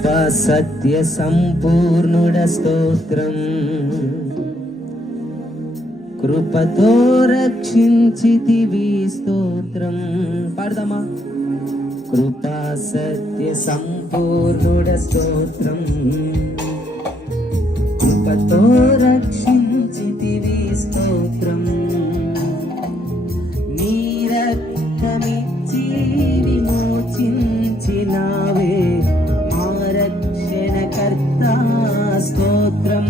కృపా సత్య సంపూర్ణుడ స్తోత్రం. కృపతో రక్షించితివి స్తోత్రం. పాడదామా? కృపా సత్య సంపూర్ణుడ స్తోత్రం. కృపతో రక్షించితివి స్తోత్రం. నీ రక్తమిచ్చి విమోచించినావే మా రక్షణకర్త స్తోత్రం.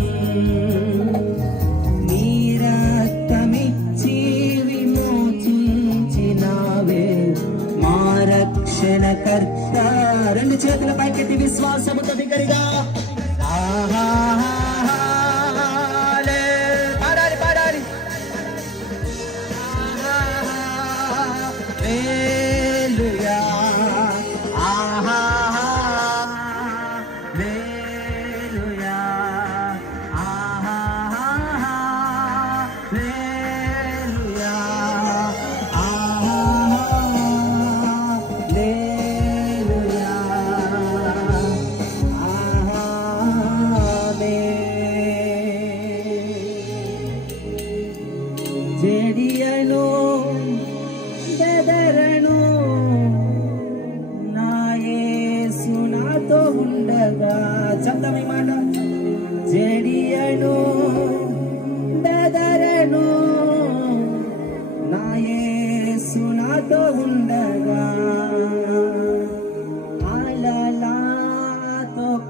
నీ రక్తమిచ్చి విమోచించినావే మా రక్షణకర్త. రెండు చేతుల పైకెత్తి విశ్వాసముతో బిగ్గరగా ఆహా జడియను బెదరను నా యేసు నాతో ఉండగా. చెప్తామీ మాట. జడియను బెదరను నా యేసు నాతో ఉండగా. అలలాతో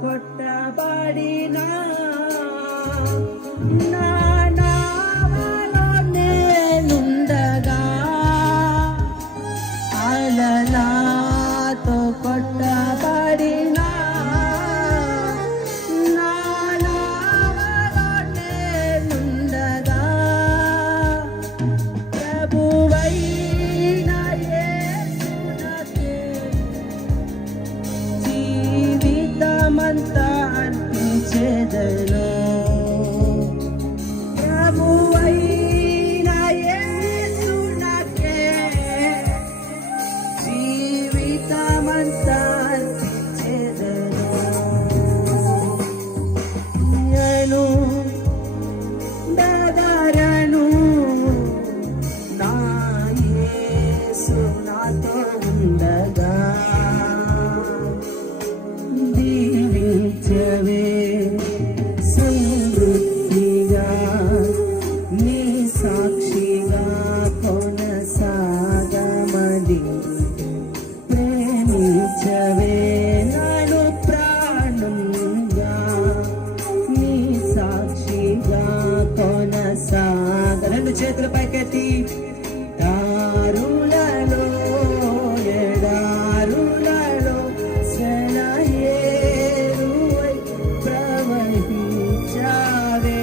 కొట్టబడినా నా అలలాతో కొట్టబడినా నా నామలో నేనుండగా. ప్రభువైన యేసునకే జీవితమంతా అర్పించెదను. బెదరను నా యేసు నాతో ఉండగా. దీవించవే సమృద్ధిగా నీ సాక్షిగా కొనసాగమని. ప్రేమించవే నన్ను ప్రాణంగా నీ సాక్షిగా కొనసాగ. రెండు చేతుల పైకెత్తి దారులలో ఎడారులలో సెలయేరువై ప్రవహించావే.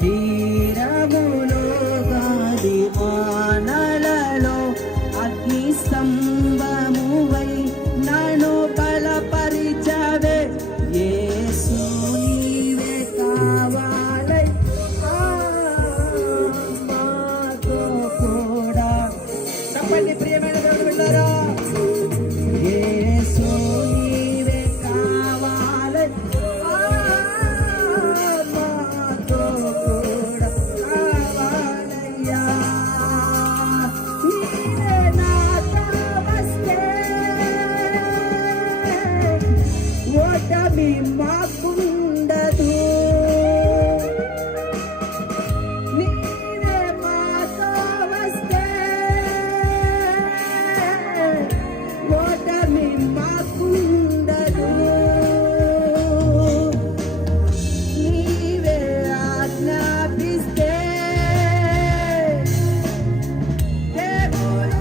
తీరములో గాలి వానలలో అగ్ని స్తంభమువై నన్ను బలపరిచావే. యేసు నీవే కావాలై మాతో కూడా. చెప్పండి ప్రియమైన దేవుని బిడ్డలారా. యేసు నీవే కావాలై మాతో కూడా కావాలయ్యా. నీవే నాతో వస్తే ఓటమి మాకుండదు. నీవే మాతో వస్తే ఓటమి మాకుండదు. నీవే ఆజ్ఞాపిస్తే దేవుడు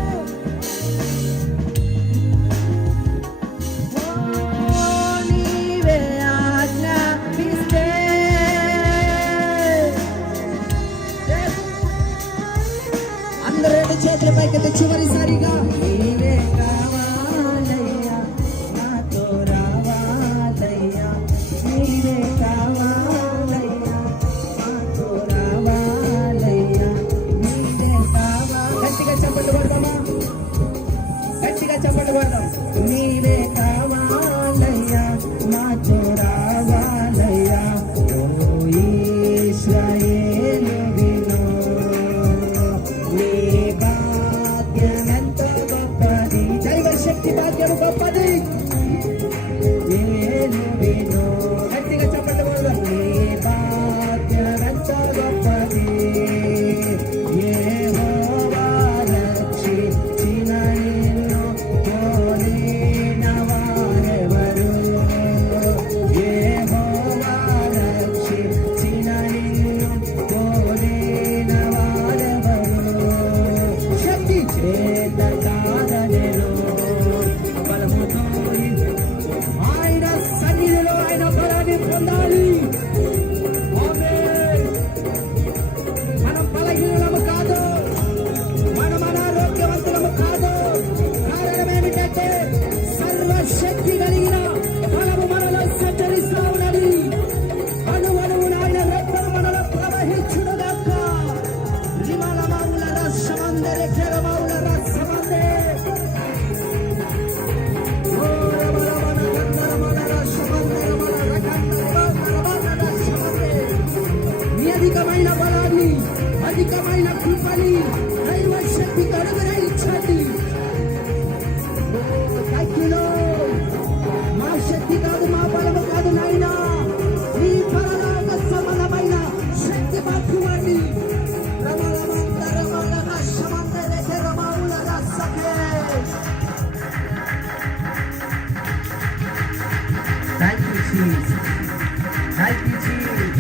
నీవే ఆజ్ఞాపిస్తే అందరూ రెండు చేతుల పైకి చివరిసారిగా నీవే కావాలయ్యా నాతో రావాలయ్యా. నీవే కావాలయ్యా నాతో రావాలయ్యా. నీవే కావాలి. గట్టిగా చప్పట్లు కొడదామా? గట్టిగా చప్పట్లు కొడదాం. నీవే కావాలయ్యా నాతో రావాలయ్యా ఓ ఇశ్రాయేలు విను నీ భాగ్యమెంతో గొప్పది దైవ శక్తి భాగ్యం గొప్పది ఏలు విను గట్టిగా చెప్పండి కూడా నీ భాగ్యమెంతో గొప్పది యెహోవా రక్షించిన నిన్ను పోలిన వారెవరు యెహోవా రక్షించిన నిన్ను పోలిన వారెవరు శక్తి చేత కాదనెను బలముతో ఆయన సన్నిధిలో ఆయన బలాన్ని పొందాలి ఆమేన్. మనం బలహీనులము కాదు, మనం అనారోగ్యవంతులము కాదు. కారణం ఏమిటంటే సర్వశక్తి కలిగిన బలము మనలో సంచరిస్తా ఉన్నది. అణువణువున ఆయన రక్తం మనలో ప్రవహించునుగాక. రిమలమౌల రసమందే కెరమౌల రసమందే ఓ రమరమణ గంధరమణ రసమందే రమణ రగంధరమణ రసమందే. నీ అధికమైన బలాన్ని, అధికమైన కృపని దైవ శక్తి కనుగరించండి. తగ్గిలో మా శక్తి కాదు, మా బలము కాదు నాయనా, నీ పరలోక సమానమైన శక్తి పట్టుకోండి. Thank you, Jesus. Thank you, Jesus.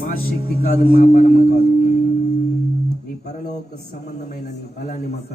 మా శక్తి కాదు, మా బలము కాదు, నీ పరలోక సంబంధమైన నీ బలాన్ని మాకు